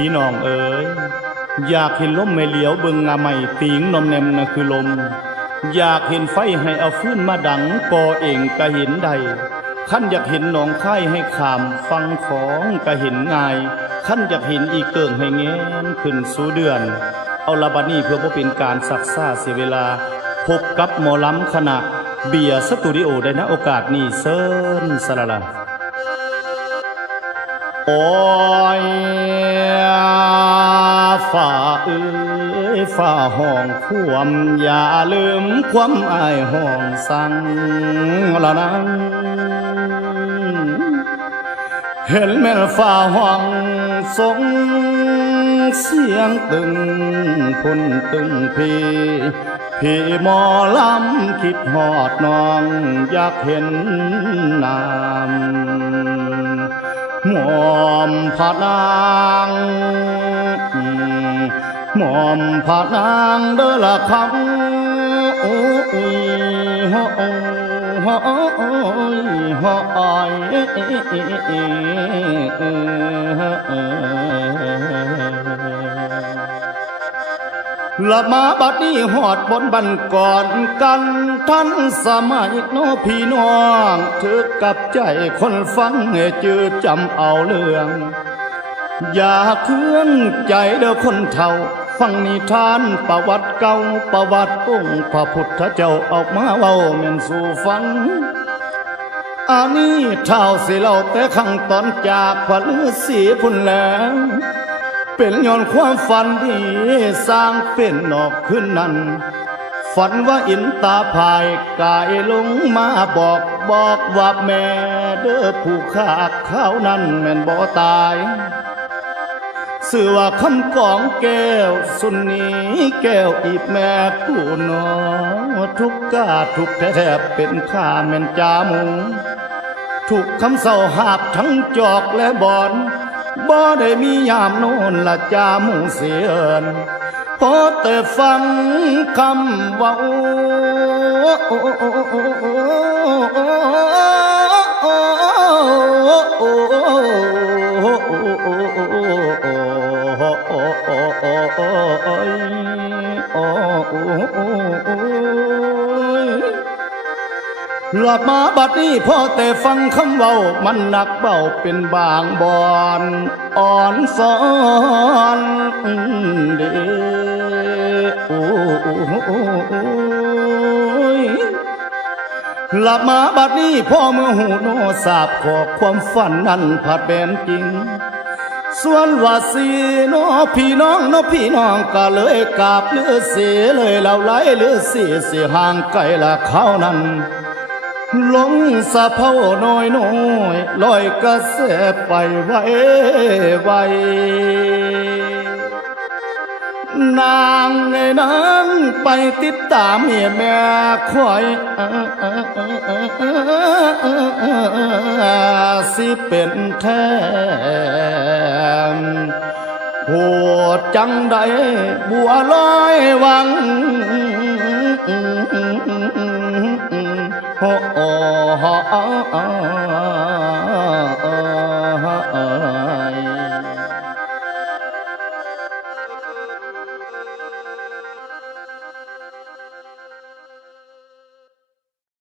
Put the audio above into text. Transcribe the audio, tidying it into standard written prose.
พี่น้องเอ๋ยอยากเห็นลมไม่เหลียวเบิ่งงาไม่ติงนมแนมน่ะคือลมอยากเห็นไฟให้เอาฟื้นมาดังก่อเองก็เห็นได้ขั้นอยากเห็นหนองค่ายให้ขามฟังของก็เห็นง่ายขั้นอยากเห็นอีเกิงให้แง้มขึ้นสู่เดือนเอาละบัดนี้เพื่อบ่เป็นการซักซ่าเสียเวลาพบกับหมอลำคณะเบียร์สตูดิโอได้ณโอกาสนี้เซินสละละโอ้ยฝ่าเอ้ยฝ่าห้องความอย่าลืมความอายห้องสั่งละนั้นเห็นแม่ฝ่าห้องส่งเสียงตึงคนตึงพี่หมอลำคิดหอดน้องอยากเห็นน้ำหมอมพระนางหมอมพระนางเด้อละคำโอ้ยฮะโอ้ฮะโอ้ยฮะอ้อยละมาบัดนี้หอดบนบันก่อนกันท่านสมัยโนพี่น้องถือกับใจคนฟังให้จืดจำเอาเรื่องอย่าเคลื่อนใจเด้อคนเฒ่าฟังนิทานประวัติเก่าประวัติองค์พระพุทธเจ้าออกมาเว้าแม่นสู่ฟังอันนี้เท่าสิเล่าแต่ขั้งตอนจากพระฤาษีพุ่นแล้วเป็นย้อนความฝันที่สร้างเป็นนอกขึ้นนั้นฝันว่าอินตาภายกายลงมาบอกว่าแม่เด้อผู้ขาเขานั้นแม่นบ่ตายสื่อว่าคำกองแก้วสุนนี้แก้วอีบแม่ผู้นอทุกกาทุกแท้เป็นข้าแม่นจามูทุกคำเศร้าหาบทั้งจอกและบอนบ่ได้มียามโน่นละจามูเสียนพอแต่ฟังคำเว้าหลอดมาบัดนี้พ่อแต่ฟังคำเว้ามันหนักเบาเป็นบางบอนอ่อนสอนเด้โอ้ยหลับมาบัดนี้พ่อเมื่อหูโนทราบขอความฝันนั้นผัดแบนจริงส่วนว่าสีน้อพี่น้องก็เลยกราบเลือเสียเลยเราไหลเลือเสียห่างไกลละเขานั้นลงสะเพาน้อยลอยกระแสไปไวนางในนั้นไปติดตามเมียแม่คอยสิเป็นแท้โหดจังใดบัวลอยวังโอ้